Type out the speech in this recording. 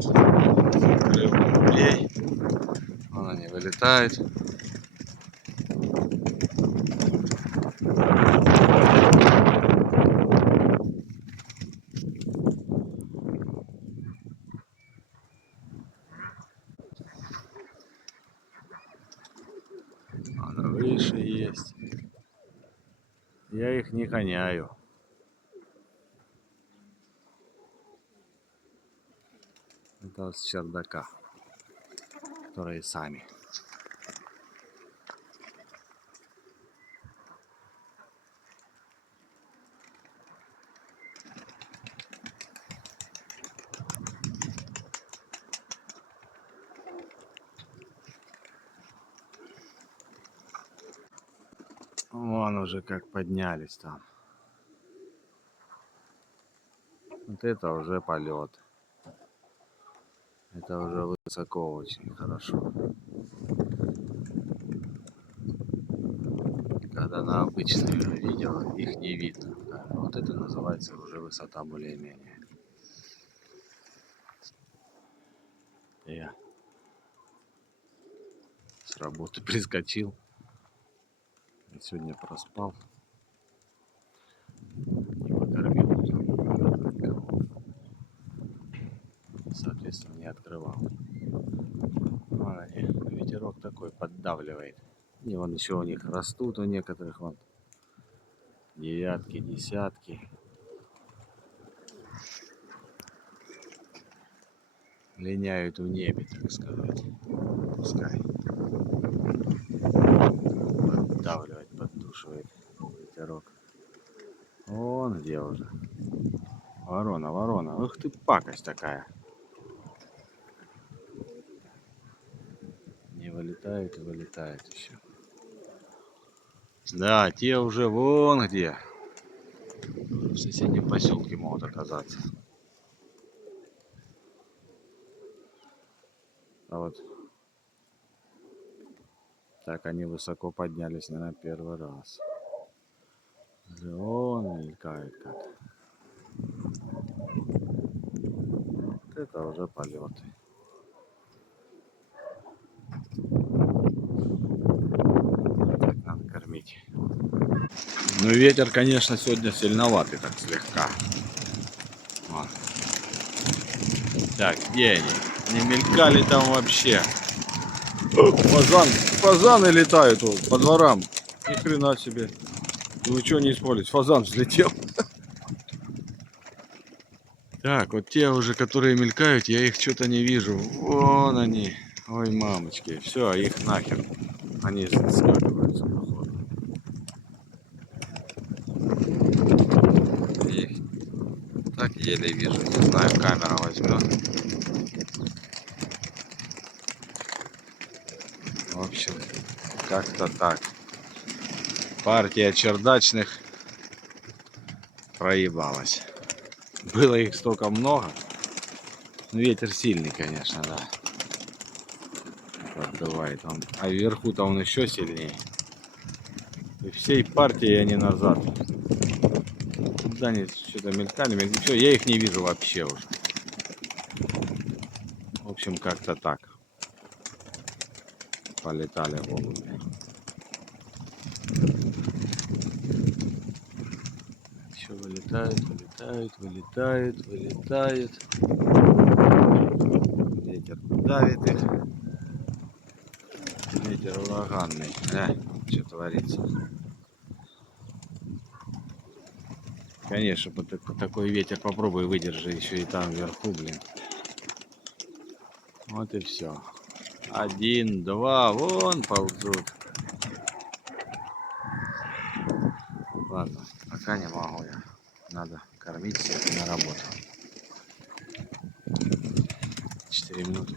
Закрыл голубей. Вон они вылетают. Она выше есть. Я их не гоняю. Это вот с чердака, которые сами. Вон уже как поднялись там. Вот это уже полет. Это уже высоко очень хорошо. Когда на обычное видео их не видно. Да, вот это называется уже высота более-менее. Я с работы прискочил. Сегодня проспал. Не покормил никого. Соответственно, не открывал. Ветерок такой поддавливает. И вон еще у них растут у некоторых вон девятки, десятки. Линяют в небе, так сказать. Пускай поддавливает, поддушивает ветерок. Вон где уже. Ворона, ворона. Ух ты, пакость такая. Не вылетает и вылетает еще. Да, те уже вон где. В соседнем поселке могут оказаться. А вот так они высоко поднялись, наверное, первый раз. Вон мелькает как. Вот это уже полеты. Так надо кормить. Ну ветер, конечно, сегодня сильноватый, так слегка. Вон. Так, где они? Не мелькали там вообще. Фазаны летают вот, по дворам. Ни хрена себе. Вы что не исполнить? Фазан взлетел. Так, вот те уже, которые мелькают, я их что-то не вижу. Вон они. Ой, мамочки. Все, их нахер. Они скакиваются, походу. Их так еле вижу. Не знаю, камера возьмет. В общем, как-то так. Партия чердачных проебалась. Было их столько много. Ветер сильный, конечно, да. Поддувает он. А вверху-то он еще сильнее. И всей партии они назад. Куда они что-то мелькали. Все, я их не вижу вообще уже. В общем, как-то так. Полетали голуби. Еще вылетают, вылетают, вылетают, вылетают. Ветер давит их. Ветер ураганный. Что творится. Конечно, такой ветер попробуй выдержи еще и там вверху, блин. Вот и все. Один, два, вон ползут. Ладно, пока не могу я. Надо кормить всех на работу. 4 минуты.